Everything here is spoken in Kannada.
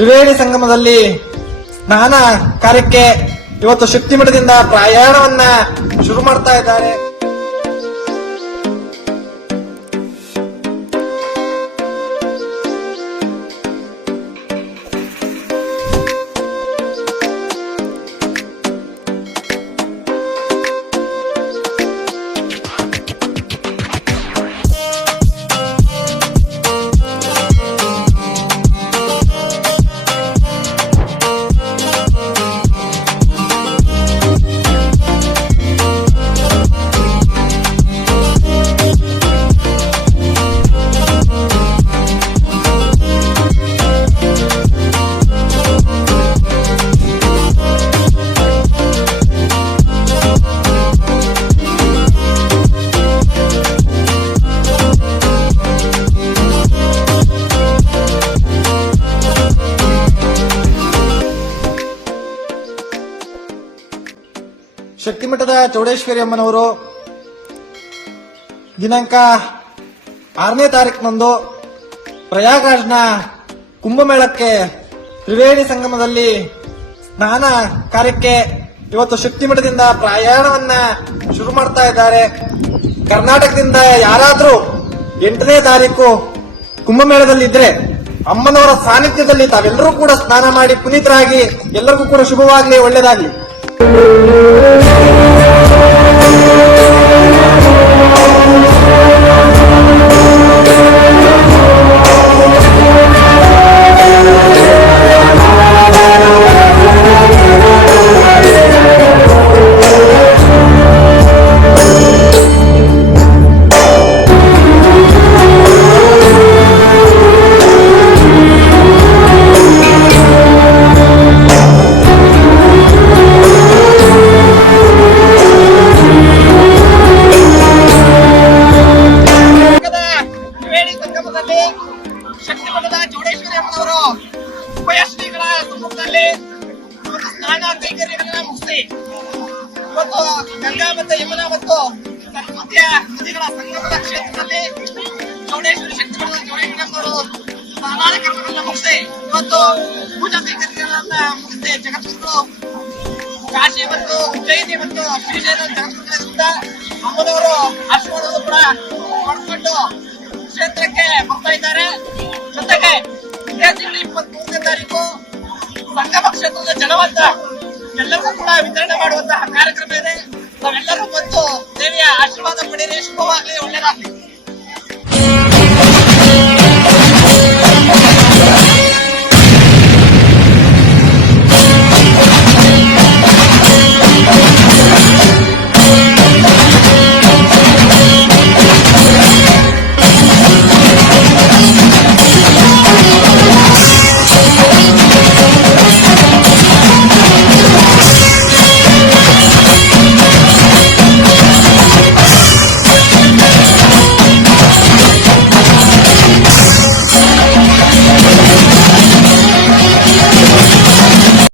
ತ್ರಿವೇಣಿ ಸಂಗಮದಲ್ಲಿ ಸ್ನಾನ ಕಾರ್ಯಕ್ಕೆ ಇವತ್ತು ಶಕ್ತಿಮಠದಿಂದ ಪ್ರಯಾಣವನ್ನ ಶುರು ಮಾಡ್ತಾ ಇದ್ದಾರೆ. ಶಕ್ತಿಮಠದ ಚೌಡೇಶ್ವರಿ ಅಮ್ಮನವರು ದಿನಾಂಕ 6ನೇ ತಾರೀಕಿನಂದು ಪ್ರಯಾಗ್ರಾಜ್ನ ಕುಂಭಮೇಳಕ್ಕೆ ತ್ರಿವೇಣಿ ಸಂಗಮದಲ್ಲಿ ಸ್ನಾನ ಕಾರ್ಯಕ್ಕೆ ಇವತ್ತು ಶಕ್ತಿಮಠದಿಂದ ಪ್ರಯಾಣವನ್ನ ಶುರು ಮಾಡ್ತಾ ಇದ್ದಾರೆ. ಕರ್ನಾಟಕದಿಂದ ಯಾರಾದ್ರೂ 8ನೇ ತಾರೀಕು ಕುಂಭಮೇಳದಲ್ಲಿ ಇದ್ರೆ ಅಮ್ಮನವರ ಸಾನ್ನಿಧ್ಯದಲ್ಲಿ ತಾವೆಲ್ಲರೂ ಕೂಡ ಸ್ನಾನ ಮಾಡಿ ಪುನೀತರಾಗಿ ಎಲ್ಲರಿಗೂ ಕೂಡ ಶುಭವಾಗ್ಲಿ, ಒಳ್ಳೇದಾಗ್ಲಿ. ಶಕ್ತಿಮಠದ ಚೌಡೇಶ್ವರಿ ಅಮ್ಮನವರು ಉಭಯಶ್ರೀಗಳ ಸಮ್ಮುಖದಲ್ಲಿ ಸ್ನಾನ ಕೈಂಕರ್ಯಗಳನ್ನ ಮುಗಿಸಿ ಇವತ್ತು ಗಂಗಾ ಮತ್ತು ಯಮುನಾ ಮತ್ತು ಸರಸ್ವತಿಯ ನದಿಗಳ ಸಂಗಮದ ಕ್ಷೇತ್ರದಲ್ಲಿ ಚೌಡೇಶ್ವರಿ ಶಕ್ತಿಮಠದ ಚೌಡೇಶ್ವರಿ ಅಮ್ಮನವರು ಸ್ನಾನ ಕೆಲಸಗಳನ್ನ ಮುಗಿಸಿ ಇವತ್ತು ಪೂಜಾ ಕೈಂಕರ್ಯಗಳನ್ನ ಮುಗಿಸಿ ಜಗದ್ಗುರು ಕಾಶಿ ಮತ್ತು ಉಜ್ಜಯಿನಿ ಮತ್ತು ಶ್ರೀಶೈಲ ಜಗದ್ಗುರುಗಳಿಂದ ಅಮ್ಮನವರು ಆಶೀರ್ವಾದವನ್ನು ಕೂಡ ಪಡ್ಕೊಂಡು ಕ್ಷೇತ್ರಕ್ಕೆ ಬರ್ತಾ ಇದ್ದಾರೆ. ಜೊತೆಗೆ ಇದೇ ತಿಂಗಳು 23ನೇ ತಾರೀಕು ಸಂಗಮ ಕ್ಷೇತ್ರದ ಜಲವಂತ ಎಲ್ಲರಿಗೂ ಕೂಡ ವಿತರಣೆ ಮಾಡುವಂತಹ ಕಾರ್ಯಕ್ರಮ ಇದೆ. ನಾವೆಲ್ಲರೂ ಬಂದು ದೇವಿಯ ಆಶೀರ್ವಾದ ಪಡೆಯಿರಿ. ಶುಭವಾಗಲಿ, ಒಳ್ಳೆಯದಾಗಲಿ.